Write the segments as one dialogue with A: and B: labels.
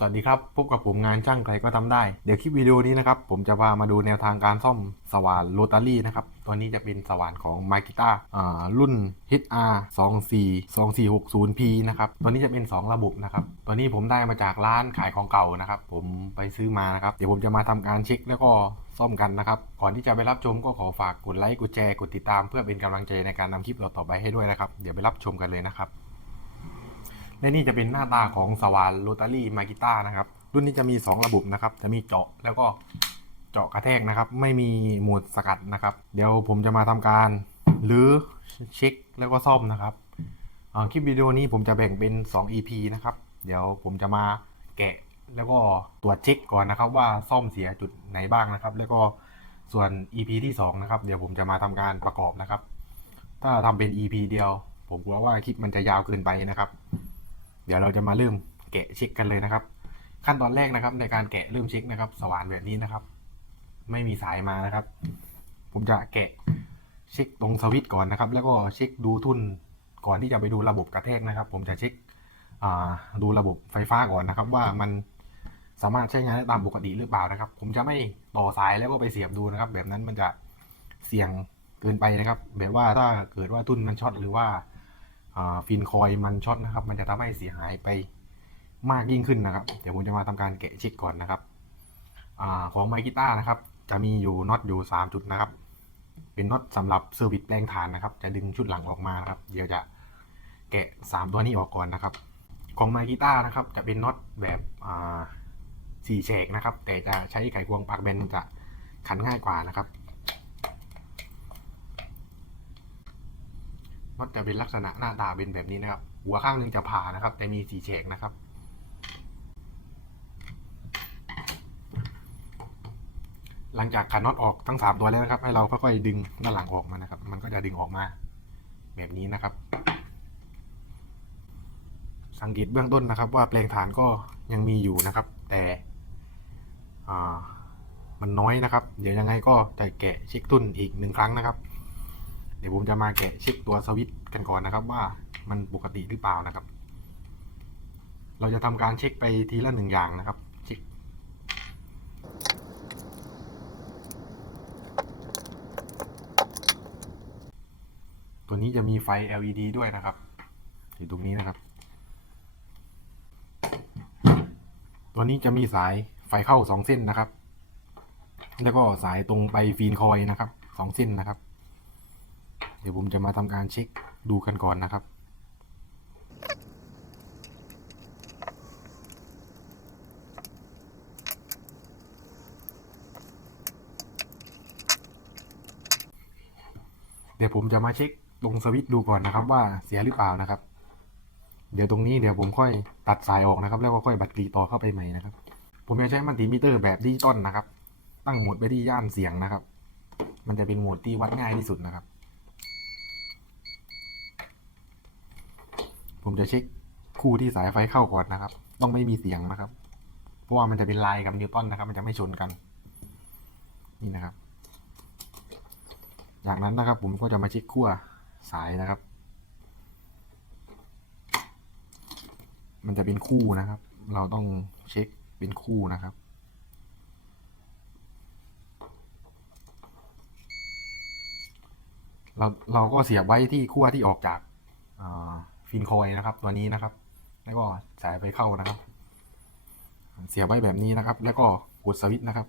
A: สวัสดีครับ พบกับผมงานช่างใครก็ทำได้ เดี๋ยวคลิปวิดีโอนี้นะครับ ผมจะพามาดูแนวทางการซ่อมสว่านโรตารี่นะครับ ตัวนี้จะเป็นสว่านของ m a k i t a อ่ารุ่น HR 24 2460P นะครับ ตัวนี้จะเป็น 2 ระบบนะครับ ตัวนี้ผมได้มาจากร้านขายของเก่านะครับ ผมไปซื้อมานะครับ เดี๋ยวผมจะมาทำการเช็คแล้วก็ซ่อมกันนะครับ ก่อนที่จะไปรับชมก็ขอฝากกดไลค์ กดแชร์ กดติดตาม เพื่อเป็นกำลังใจในการนำคลิปเราต่อไปให้ด้วยนะครับ เดี๋ยวไปรับชมกันเลยนะครับ และนี่จะเป็นหน้าตาของสวานโรตารี่มากิต้านะครับ รุ่นนี้จะมี 2 ระบบนะครับ จะมีเจาะแล้วก็เจาะกระแทกนะครับ ไม่มีโหมดสกัดนะครับ เดี๋ยวผมจะมาทำการหรือเช็คแล้วก็ซ่อมนะครับคลิปวิดีโอนี้ผมจะแบ่งเป็น 2 EP นะครับ เดี๋ยวผมจะมาแกะแล้วก็ตรวจเช็คก่อนนะครับว่าซ่อมเสียจุดไหนบ้างนะครับ แล้วก็ส่วน EP ที่ 2 นะครับ เดี๋ยวผมจะมาทำการประกอบนะครับ ถ้าทำเป็น EP เดียว ผมกลัวว่าคลิปมันจะยาวเกินไปนะครับ เดี๋ยวเราจะมาเริ่มแกะเช็คกันเลยนะครับ ขั้นตอนแรกนะครับ ในการแกะเริ่มเช็คนะครับ สว่านแบบนี้นะครับ ไม่มีสายมานะครับ ผมจะแกะเช็คตรงสวิตช์ก่อนนะครับ แล้วก็เช็คดูทุ่นก่อนที่จะไปดูระบบกระแทกนะครับ ผมจะเช็คดูระบบไฟฟ้าก่อนนะครับ ว่ามันสามารถใช้งานได้ตามปกติหรือเปล่านะครับ ผมจะไม่ต่อสายแล้วก็ไปเสียบดูนะครับ แบบนั้นมันจะเสี่ยงเกินไปนะครับ แบบว่าถ้าเกิดว่าทุ่นมันช็อตหรือว่า ฟินคอยมันช็อตนะครับ มันจะทำให้เสียหายไปมากยิ่งขึ้นนะครับ เดี๋ยวผมจะมาทำการแกะเช็คก่อนนะครับอของไมกิต้านะครับ จะมีอยู่น็อตอยู่ 3 จุดนะครับ เป็นน็อตสำหรับเซอร์วิสแปลงฐานนะครับ จะดึงชุดหลังออกมานะครับ เดี๋ยวจะแกะ 3 ตัวนี้ออกก่อนนะครับ ของไมกิต้านะครับ จะเป็นน็อตแบบสี่เฉกนะครับ แต่จะใช้ไขควงปากแบนจะขันง่ายกว่านะครับ น็จะเป็นลักษณะหน้าตาเป็นแบบนี้นะครับ หัวข้างหนึงจะผ่านะครับ แต่มีสีเฉกนะครับ หลังจากขันน็อตออกทั้งสามตัวแล้วนะครับ ให้เราค่อยๆดึงด้านหลังออกมานะครับ มันก็จะดึงออกมาแบบนี้นะครับ สังเกตเบื้องต้นนะครับ ว่าแปลงฐานก็ยังมีอยู่นะครับ แต่มันน้อยนะครับ เดี๋ยวยังไงก็จะแกะเช็คตุ้นอีกหนึ่งครั้งนะครับ เดี๋ยวผมจะมาแกะเช็คตัวสวิตช์กันก่อนนะครับ ว่ามันปกติหรือเปล่านะครับ เราจะทำการเช็คไปทีละหนึ่งอย่างนะครับเช็คตัวนี้จะมีไฟ LED ด้วยนะครับ อยู่ตรงนี้นะครับ ตัวนี้จะมีสายไฟเข้าสองเส้นนะครับ แล้วก็สายตรงไปฟีนคอยนะครับสองเส้นนะครับ เดี๋ยวผมจะมาทำการเช็คดูกันก่อนนะครับเดี๋ยวผมจะมาเช็คตรงสวิตช์ดูก่อนนะครับ ว่าเสียหรือเปล่านะครับ เดี๋ยวตรงนี้เดี๋ยวผมค่อยตัดสายออกนะครับ แล้วก็ค่อยบัดกรีต่อเข้าไปใหม่นะครับ ผมจะใช้มัลติมิเตอร์แบบดิจิตอลนะครับ ตั้งโหมดไว้ที่ย่านเสียงนะครับ มันจะเป็นโหมดที่วัดง่ายที่สุดนะครับ ผมจะเช็คคู่ที่สายไฟเข้าก่อนนะครับ ต้องไม่มีเสียงนะครับ เพราะว่ามันจะเป็นลายกับนิวตันนะครับ มันจะไม่ชนกัน นี่นะครับ จากนั้นนะครับ ผมก็จะมาเช็คขั้วสายนะครับ มันจะเป็นคู่นะครับ เราต้องเช็คเป็นคู่นะครับเราเราก็เสียบไว้ที่ขั้วที่ออกจาก ฟินคอยนะครับ ตัวนี้นะครับ แล้วก็สายไฟเข้านะครับ เสียบไว้แบบนี้นะครับ แล้วก็กดสวิตช์นะครับ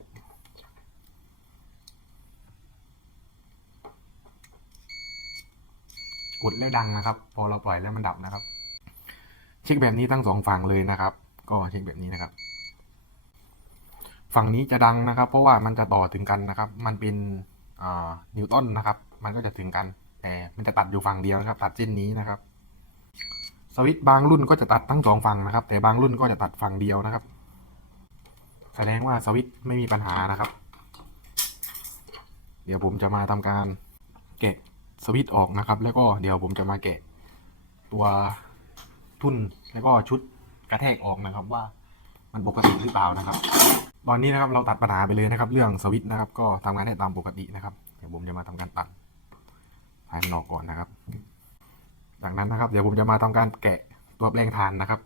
A: กดแล้วดังนะครับ พอเราปล่อยแล้วมันดับนะครับ เช็คแบบนี้ทั้งสองฝั่งเลยนะครับ ก็เช็คแบบนี้นะครับ ฝั่งนี้จะดังนะครับ เพราะว่ามันจะต่อถึงกันนะครับ มันเป็นนิวตันนะครับ มันก็จะถึงกันแต่มันจะตัดอยู่ฝั่งเดียวนะครับ ตัดเส้นนี้นะครับ วิตบางรุ่นก็จะตัดทั้งสองฝั่งนะครับ แต่บางรุ่นก็จะตัดฝั่งเดียวนะครับ แสดงว่าสวิตไม่มีปัญหานะครับ เดี๋ยวผมจะมาทำการแกะสวิตออกนะครับ แล้วก็เดี๋ยวผมจะมาแกะตัวทุ่นแล้วก็ชุดกระแทกออกนะครับว่ามันปกติหรือเปล่านะครับ ตอนนี้นะครับเราตัดปัญหาไปเลยนะครับ เรื่องสวิตนะครับ ก็ทำงานได้ตามปกตินะครับ เดี๋ยวผมจะมาทำการตัดภายนอกก่อนนะครับ จากนั้นนะครับ เดี๋ยวผมจะมาทำการแกะตัวแปลงทานนะครับ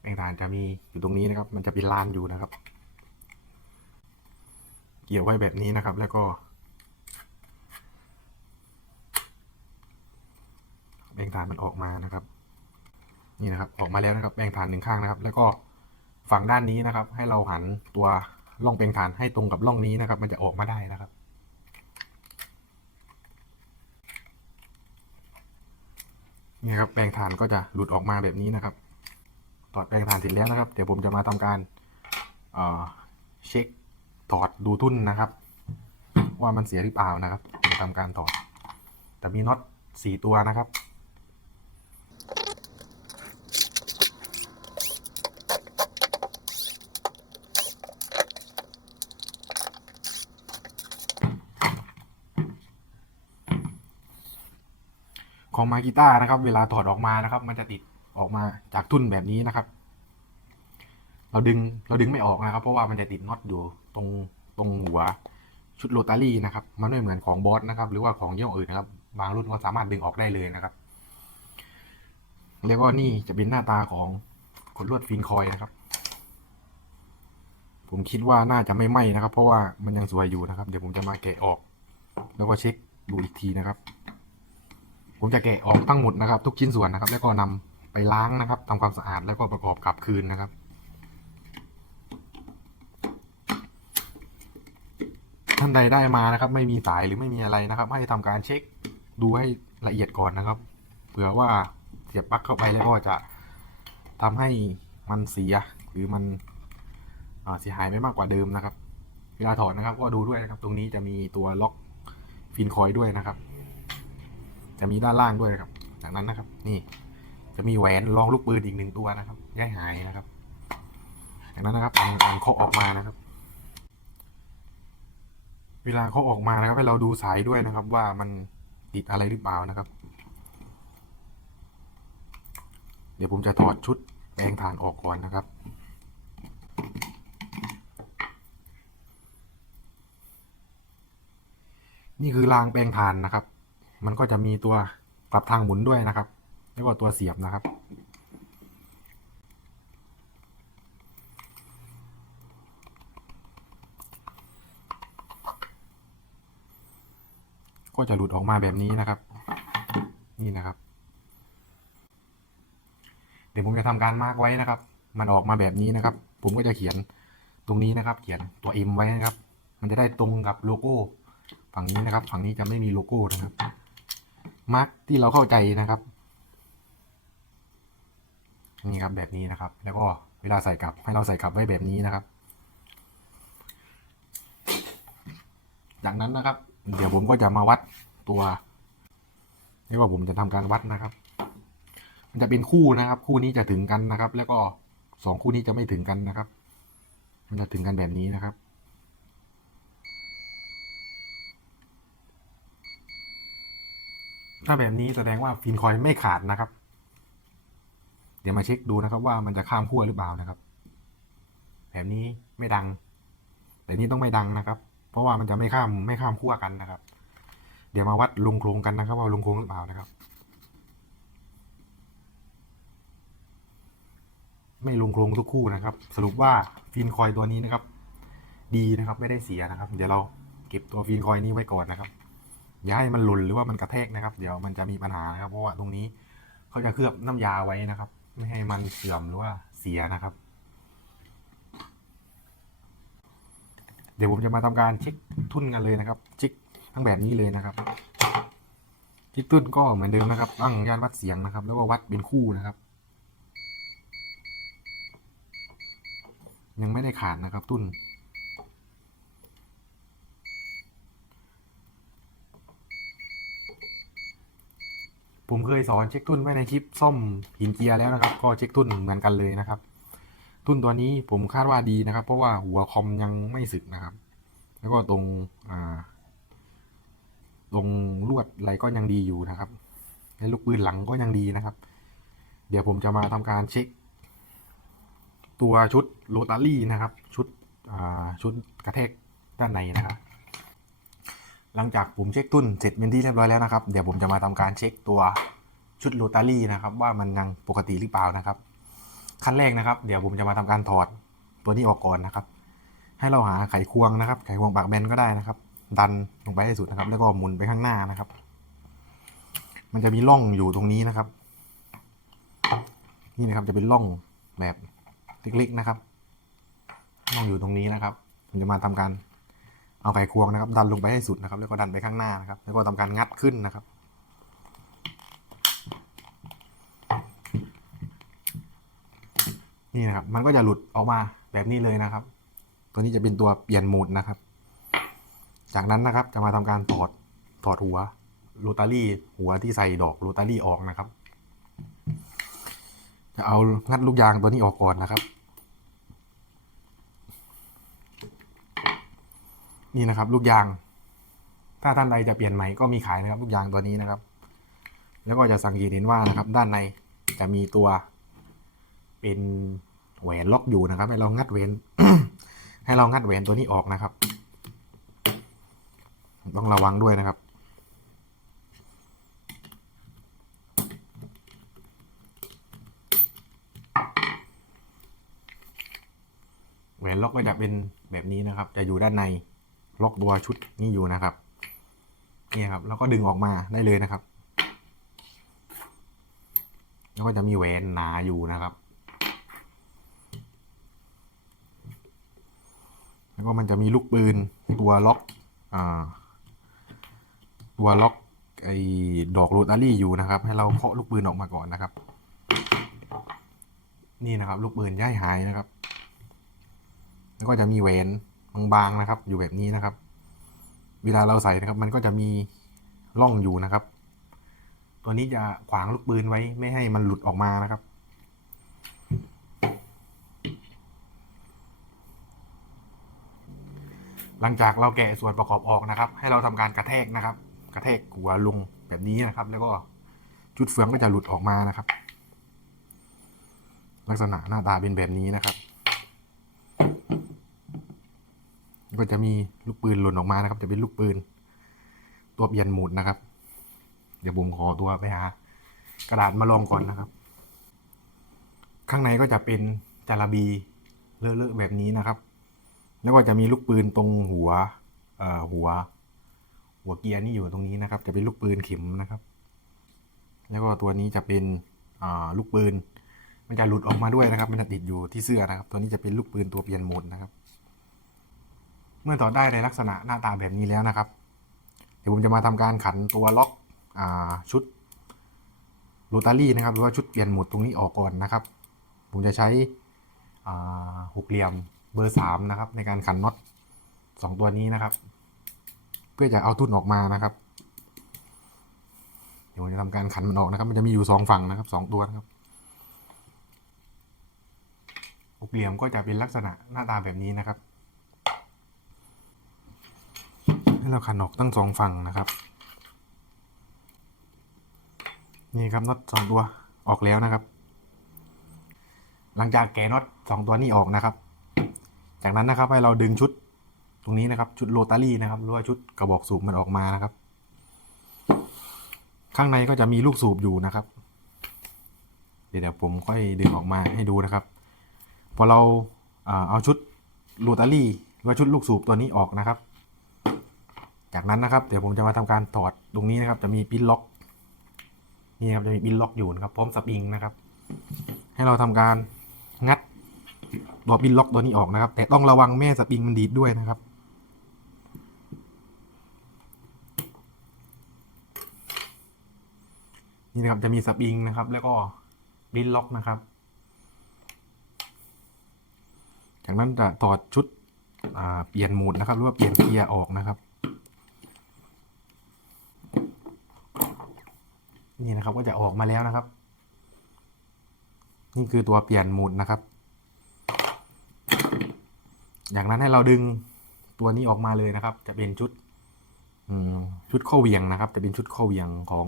A: แปลงฐานจะมีอยู่ตรงนี้นะครับ มันจะเป็นลานอยู่นะครับ เกี่ยวไว้แบบนี้นะครับ แล้วก็แบ่งฐานมันออกมานะครับ นี่นะครับ ออกมาแล้วนะครับแบ่งฐานหนึ่งข้างนะครับ แล้วก็ฝั่งด้านนี้นะครับ ให้เราหันตัวร่องแบ่งฐานให้ตรงกับร่องนี้นะครับ มันจะออกมาได้นะครับ นี่ครับแปลงฐานก็จะหลุดออกมาแบบนี้นะครับถอดแปลงฐานเสร็จแล้วนะครับ เดี๋ยวผมจะมาทำการเเช็คถอดดูทุ่นนะครับ ว่ามันเสียหรือเปล่านะครับจะทำการถอดแต่มีน็อตสี่ตัวนะครับ มากีต้านะครับ เวลาถอดออกมานะครับ มันจะติดออกมาจากทุ่นแบบนี้นะครับ เราดึงเราดึงไม่ออกนะครับ เพราะว่ามันจะติดน็อตอยู่ตรงตรงหัวชุดโรตารี่นะครับ มันไม่เหมือนของบอสนะครับ หรือว่าของยี่ห้ออื่นนะครับ บางรุ่นก็สามารถดึงออกได้เลยนะครับเรียกว่านี่จะเป็นหน้าตาของขดลวดฟินคอยนะครับ ผมคิดว่าน่าจะไม่ไหม้นะครับ เพราะว่ามันยังสวยอยู่นะครับ เดี๋ยวผมจะมาแกะออก แล้วก็เช็คดูอีกทีนะครับ ผมจะแกะออกทั้งหมดนะครับ ทุกชิ้นส่วนนะครับ แล้วก็นำไปล้างนะครับทำความสะอาดแล้วก็ประกอบกลับคืนนะครับท่านใดได้มานะครับ ไม่มีสายหรือไม่มีอะไรนะครับ ให้ทำการเช็คดูให้ละเอียดก่อนนะครับ เผื่อว่าเสียบปลั๊กเข้าไปแล้วก็จะทำให้มันเสียหรือมันเสียหายไม่มากกว่าเดิมนะครับ เวลาถอดนะครับ ก็ดูด้วยนะครับ ตรงนี้จะมีตัวล็อกฟินคอยด้วยนะครับ จะมีด้านล่างด้วยนะครับ จากนั้นนะครับ นี่ จะมีแหวนรองลูกปืนอีกหนึ่งตัวนะครับย่ายหายนะครับ จากนั้นนะครับเอาเอาเคาะออกมานะครับ เวลาเขาออกมานะครับให้เราดูสายด้วยนะครับ ว่ามันติดอะไรหรือเปล่านะครับ เดี๋ยวผมจะถอดชุดแปลงฐานออกก่อนนะครับนี่คือรางแปลงฐานนะครับ มันก็จะมีตัวปรับทางหมุนด้วยนะครับแล้วก็ตัวเสียบนะครับ ก็จะหลุดออกมาแบบนี้นะครับ นี่นะครับ เดี๋ยวผมจะทำการมาร์กไว้นะครับ มันออกมาแบบนี้นะครับ ผมก็จะเขียนตรงนี้นะครับ เขียนตัว M ไว้นะครับ มันจะได้ตรงกับโลโก้ ฝั่งนี้นะครับ ฝั่งนี้จะไม่มีโลโก้นะครับ มาร์กที่เราเข้าใจนะครับ นี่ครับแบบนี้นะครับ แล้วก็เวลาใส่กลับให้เราใส่กลับไว้แบบนี้นะครับ จากนั้นนะครับ เดี๋ยวผมก็จะมาวัดตัวนี่ว่าผมจะทำการวัดนะครับ มันจะเป็นคู่นะครับ คู่นี้จะถึงกันนะครับ แล้วก็สองคู่นี้จะไม่ถึงกันนะครับ มันจะถึงกันแบบนี้นะครับ ถ้าแบบนี้แสดงว่าฟินคอยไม่ขาดนะครับ เดี๋ยวมาเช็คดูนะครับ ว่ามันจะข้ามขั้วหรือเปล่านะครับ แบบนี้ไม่ดัง แต่นี้ต้องไม่ดังนะครับ เพราะว่ามันจะไม่ข้ามไม่ข้ามขั้วกันนะครับ เดี๋ยวมาวัดลงโครงกันนะครับ ว่าลงโครงหรือเปล่านะครับ ไม่ลงโครงทุกคู่นะครับ สรุปว่าฟินคอยตัวนี้นะครับ ดีนะครับ ไม่ได้เสียนะครับ เดี๋ยวเราเก็บตัวฟินคอยนี้ไว้ก่อนนะครับ อย่าให้มันหล่นหรือว่ามันกระแทกนะครับ เดี๋ยวมันจะมีปัญหานะครับ เพราะว่าตรงนี้เขาจะเคลือบน้ำยาไว้นะครับ ไม่ให้มันเสื่อมหรือว่าเสียนะครับ เดี๋ยวผมจะมาทำการเช็คทุ่นกันเลยนะครับเช็คทั้งแบบนี้เลยนะครับเช็คทุ่นก็เหมือนเดิมนะครับ ตั้งย่านวัดเสียงนะครับ แล้วก็วัดเป็นคู่นะครับ ยังไม่ได้ขาดนะครับตุ้น ผมเคยสอนเช็คทุ่นไว้ในคลิปซ่อมหินเจียร์แล้วนะครับ ก็เช็คทุ่นเหมือนกันเลยนะครับ ทุ่นตัวนี้ผมคาดว่าดีนะครับ เพราะว่าหัวคอมยังไม่สึกนะครับ แล้วก็ตรงอ่าตรงลวดอะไรก็ยังดีอยู่นะครับและลูกปืนหลังก็ยังดีนะครับ เดี๋ยวผมจะมาทำการเช็ค ตัวชุดโรตารี่นะครับ ชุดชุดกระแทกด้านในนะครับ หลังจากผมเช็คตุ้นเสร็จเป็นที่เรียบร้อยแล้วนะครับ เดี๋ยวผมจะมาทำการเช็คตัวชุดโรตารี่นะครับ ว่ามันยังปกติหรือเปล่านะครับ ขั้นแรกนะครับ เดี๋ยวผมจะมาทำการถอดตัวนี้ออกก่อนนะครับ ให้เราหาไขควงนะครับ ไขควงปากแบนก็ได้นะครับ ดันลงไปให้สุดนะครับ แล้วก็หมุนไปข้างหน้านะครับ มันจะมีร่องอยู่ตรงนี้นะครับ นี่นะครับจะเป็นร่องแบบเล็กๆนะครับร่องอยู่ตรงนี้นะครับผมจะมาทำการ เอาไขควงนะครับ ดันลงไปให้สุดนะครับ แล้วก็ดันไปข้างหน้านะครับ แล้วก็ทำการงัดขึ้นนะครับ นี่นะครับ มันก็จะหลุดออกมาแบบนี้เลยนะครับ ตัวนี้จะเป็นตัวเปลี่ยนโหมดนะครับ จากนั้นนะครับจะมาทำการถอดถอดหัวโรตารี่หัวที่ใส่ดอกโรตารี่ออกนะครับ จะเอางัดลูกยางตัวนี้ออกก่อนนะครับ นี่นะครับ ลูกยาง ถ้าท่านใดจะเปลี่ยนใหม่ก็มีขายนะครับ ลูกยางตัวนี้นะครับ แล้วก็จะสังเกตเห็นว่านะครับ ด้านในจะมีตัว เป็นแหวนล็อกอยู่นะครับ ให้เรางัดแหวนให้เรางัดแหวนตัวนี้ออกนะครับ ต้องระวังด้วยนะครับแหวนล็อกก็จะเป็นแบบนี้นะครับ จะอยู่ด้านใน ล็อกตัวชุดนี้อยู่นะครับนี่ครับแล้วก็ดึงออกมาได้เลยนะครับ แล้วก็จะมีแหวนหนาอยู่นะครับ แล้วก็มันจะมีลูกปืนตัวล็อกอ่าตัวล็อกไอ้ดอกโรตารี่อยู่นะครับ ให้เราเคาะลูกปืนออกมาก่อนนะครับ นี่นะครับ ลูกปืนย่ายหายนะครับ แล้วก็จะมีแหวน บางๆนะครับ อยู่แบบนี้นะครับ เวลาเราใส่นะครับ มันก็จะมีร่องอยู่นะครับ ตัวนี้จะขวางลูกปืนไว้ไม่ให้มันหลุดออกมานะครับหลังจากเราแกะส่วนประกอบออกนะครับ ให้เราทำการกระแทกนะครับ กระแทกหัวลงแบบนี้นะครับ แล้วก็จุดเฟืองก็จะหลุดออกมานะครับ ลักษณะหน้าตาเป็นแบบนี้นะครับ ก็จะมีลูกปืนหล่นออกมานะครับ จะเป็นลูกปืน ตัวเปลี่ยนโหมดนะครับ เดี๋ยวผมขอตัวไปหากระดาษมาลองก่อนนะครับ ข้างในก็จะเป็นจาระบีเลอะๆแบบนี้นะครับ แล้วก็จะมีลูกปืนตรงหัวเอ่อหัว หัวเกียร์นี่อยู่ตรงนี้นะครับ จะเป็นลูกปืนเข็มนะครับ แล้วก็ตัวนี้จะเป็นอ่าลูกปืนมันจะหลุดออกมาด้วยนะครับ มันจะติดอยู่ที่เสื้อนะครับ ตัวนี้จะเป็นลูกปืนตัวเปลี่ยนโหมดนะครับ เมื่อต่อได้ในลักษณะหน้าตาแบบนี้แล้วนะครับ เดี๋ยวผมจะมาทำการขันตัวล็อกอชุดโรตารี่นะครับหรือว่าชุดเปลี่ยนหมุดตรงนี้ออกก่อนนะครับ ผมจะใช้หกเหลี่ยมเบอร์สามนะครับ ในการขันน็อตสองตัวนี้นะครับ เพื่อจะเอาทุ่นออกมานะครับเดี๋ยวผมจะทำการขันมันออกนะครับ มันจะมีอยู่สองฝั่งนะครับสองตัวนะครับหกเหลี่ยมก็จะเป็นลักษณะหน้าตาแบบนี้นะครับ ให้เราขันออกตั้งสองฝั่งนะครับ นี่ครับน็อตสองตัวออกแล้วนะครับ หลังจากแกะน็อตสองตัวนี้ออกนะครับ จากนั้นนะครับให้เราดึงชุดตรงนี้นะครับ ชุดโรตารี่นะครับหรือว่าชุดกระบอกสูบมันออกมานะครับ ข้างในก็จะมีลูกสูบอยู่นะครับ เดี๋ยวผมค่อยดึงออกมาให้ดูนะครับ พอเราอาเอาชุดโรตารี่หรือว่าชุดลูกสูบตัวนี้ออกนะครับ จากนั้นนะครับเดี๋ยวผมจะมาทำการถอดตรงนี้นะครับ จะมีปิ้นล็อกนี่ครับจะมีปิ้นล็อกอยู่นะครับ พร้อมสปริงนะครับ ให้เราทำการงัดตัวปิ้นล็อกตัวนี้ออกนะครับ แต่ต้องระวังแม่สปริงมันดีดด้วยนะครับนี่นะครับจะมีสปริงนะครับ แล้วก็ปิ้นล็อกนะครับ จากนั้นจะถอดชุดเปลี่ยนโหมดนะครับหรือว่าเปลี่ยนเกียร์ออกนะครับ นี่นะครับก็จะออกมาแล้วนะครับ นี่คือตัวเปลี่ยนโหมดนะครับ จากนั้นให้เราดึงตัวนี้ออกมาเลยนะครับ จะเป็นชุดชุดข้อเวียงนะครับ จะเป็นชุดข้อเวียงของ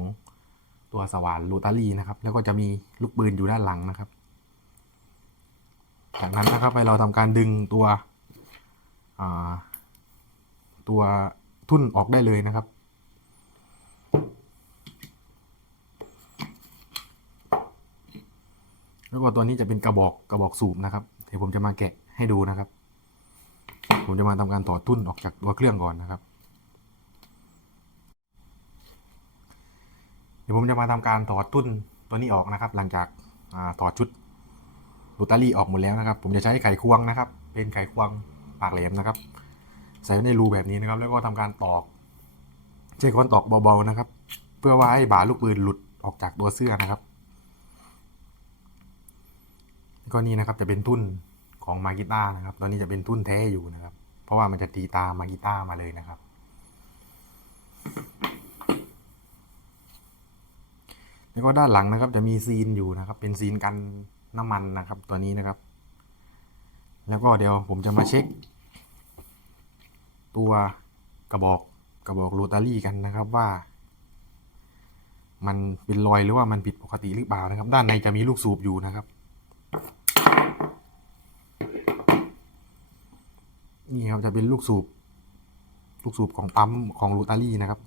A: ตัวสว่านโรตารี่นะครับ แล้วก็จะมีลูกปืนอยู่ด้านหลังนะครับ จากนั้นนะครับให้เราทำการดึงตัวตัวทุ่นออกได้เลยนะครับ แล้วก็ตัวนี้จะเป็นกระบอกกระบอกสูบนะครับเดี๋ยวผมจะมาแกะให้ดูนะครับ ผมจะมาทำการถอดทุ่นออกจากตัวเครื่องก่อนนะครับ เดี๋ยวผมจะมาทำการถอดทุ่นตัวนี้ออกนะครับ หลังจากอถอดชุดโรตารี่ออกหมดแล้วนะครับ ผมจะใช้ไขควงนะครับ เป็นไขควงปากแหลมนะครับ ใส่ไว้ในรูแบบนี้นะครับ แล้วก็ทำการตอกใช้ค้อนตอกเบาๆนะครับ เพื่อว่าให้บาลูกปืนหลุดออกจากตัวเสื้อนะครับ ก็นี่นะครับจะเป็นทุ่นของมากิต้านะครับ ตอนนี้จะเป็นทุ่นแท้อยู่นะครับ เพราะว่ามันจะตีตามากิต้ามาเลยนะครับ แล้วก็ด้านหลังนะครับ จะมีซีนอยู่นะครับ เป็นซีนกันน้ำมันนะครับ ตัวนี้นะครับ แล้วก็เดี๋ยวผมจะมาเช็ค ตัวกระบอกกระบอกโรตารี่กันนะครับว่า มันเป็นรอยหรือว่ามันผิดปกติหรือเปล่านะครับ ด้านในจะมีลูกสูบอยู่นะครับ นี่ครับจะเป็นลูกสูบ ลูกสูบของปั๊มของโรตารี่นะครับ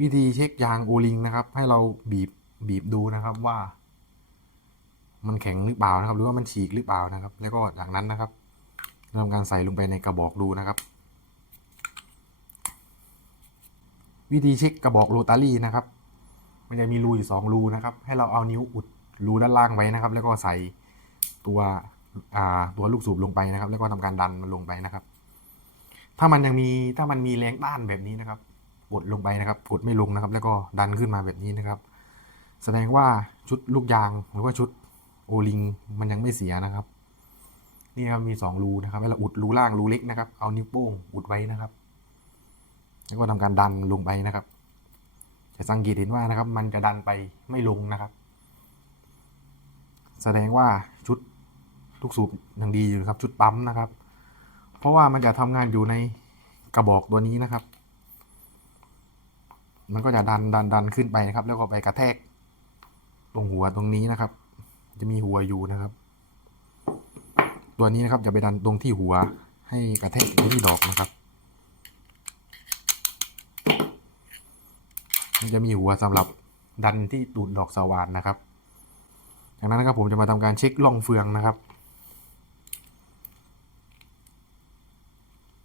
A: วิธีเช็คยางโอลิงนะครับ ให้เราบีบบีบดูนะครับว่า มันแข็งหรือเปล่านะครับ หรือว่ามันฉีกหรือเปล่านะครับ แล้วก็จากนั้นนะครับทำการใส่ลงไปในกระบอกดูนะครับ วิธีเช็คกระบอกโรตารี่นะครับ มันจะมีรูอยู่สองรูนะครับ ให้เราเอานิ้วอุด รูด้านล่างไว้นะครับ แล้วก็ใส่ตัวอ่าตัวลูกสูบลงไปนะครับ แล้วก็ทำการดันมันลงไปนะครับ ถ้ามันยังมีถ้ามันมีแรงต้านแบบนี้นะครับกดลงไปนะครับกดไม่ลงนะครับ แล้วก็ดันขึ้นมาแบบนี้นะครับ แสดงว่าชุดลูกยางหรือว่าชุดโอลิงมันยังไม่เสียนะครับ นี่ครับมีสองรูนะครับเวลาอุดรูล่างรูเล็กนะครับ เอานิ้วโป้งอุดไว้นะครับ แล้วก็ทำการดันลงไปนะครับ จะสังเกตเห็นว่านะครับ มันจะดันไปไม่ลงนะครับ แสดงว่าชุดลูกสูบยังดีอยู่นะครับ ชุดปั๊มนะครับ เพราะว่ามันจะทำงานอยู่ในกระบอกตัวนี้นะครับ มันก็จะดันดันดันขึ้นไปนะครับ แล้วก็ไปกระแทก ตรงหัวตรงนี้นะครับ จะมีหัวอยู่นะครับ ตัวนี้นะครับจะไปดันตรงที่หัวให้กระแทกที่ดอกนะครับมันจะมีหัวสำหรับดันที่ตูดดอกสว่านนะครับ จากนั้นนะครับผมจะมาทำการเช็คล่องเฟืองนะครับ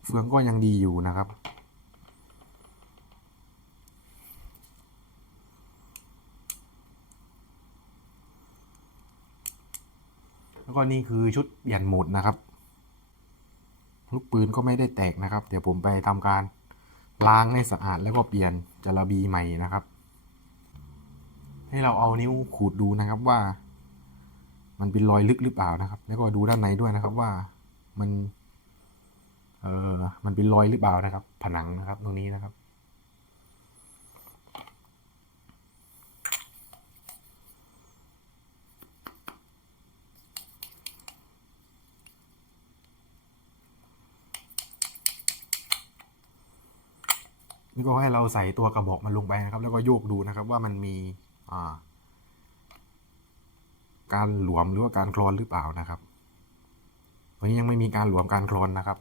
A: เฟืองก็ยังดีอยู่นะครับแล้วก็นี่คือชุดเปลี่ยนหมดนะครับ ลูกปืนก็ไม่ได้แตกนะครับ เดี๋ยวผมไปทำการล้างให้สะอาดแล้วก็เปลี่ยนจระบีใหม่นะครับ ให้เราเอานิ้วขูดดูนะครับว่า มันเป็นรอยลึกหรือเปล่านะครับ แล้วก็ดูด้านในด้วยนะครับว่ามันเออมันเป็นรอยหรือเปล่านะครับ ผนังนะครับ ตรงนี้นะครับ นี่ก็ให้เราใส่ตัวกระบอกมันลงไปนะครับ แล้วก็โยกดูนะครับว่ามันมีอ่า การหลวมหรือว่าการคลอนหรือเปล่านะครับวันนี้ยังไม่มีการหลวมการคลอนนะครับ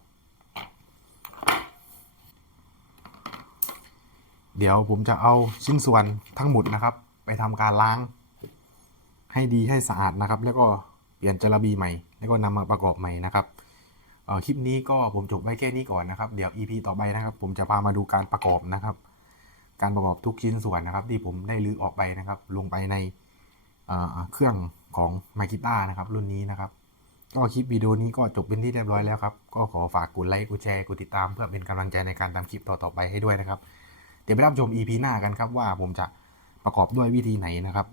A: เดี๋ยวผมจะเอาชิ้นส่วนทั้งหมดนะครับ ไปทำการล้าง ให้ดีให้สะอาดนะครับ แล้วก็เปลี่ยนจระบีใหม่ แล้วก็นำมาประกอบใหม่นะครับคลิปนี้ก็ผมจบไว้แค่นี้ก่อนนะครับ เดี๋ยว EP ต่อไปนะครับ ผมจะพามาดูการประกอบนะครับ การประกอบทุกชิ้นส่วนนะครับ ที่ผมได้ลื้อออกไปนะครับ ลงไปในเครื่อง ของมากิต้านะครับรุ่นนี้นะครับ ก็คลิปวิดีโอนี้ก็จบเป็นที่เรียบร้อยแล้วครับ ก็ขอฝากกดไลค์กดแชร์กดติดตามเพื่อเป็นกำลังใจในการทำคลิปต่อๆไปให้ด้วยนะครับ เดี๋ยวไปรับชม EP หน้ากันครับว่าผมจะประกอบด้วยวิธีไหนนะครับ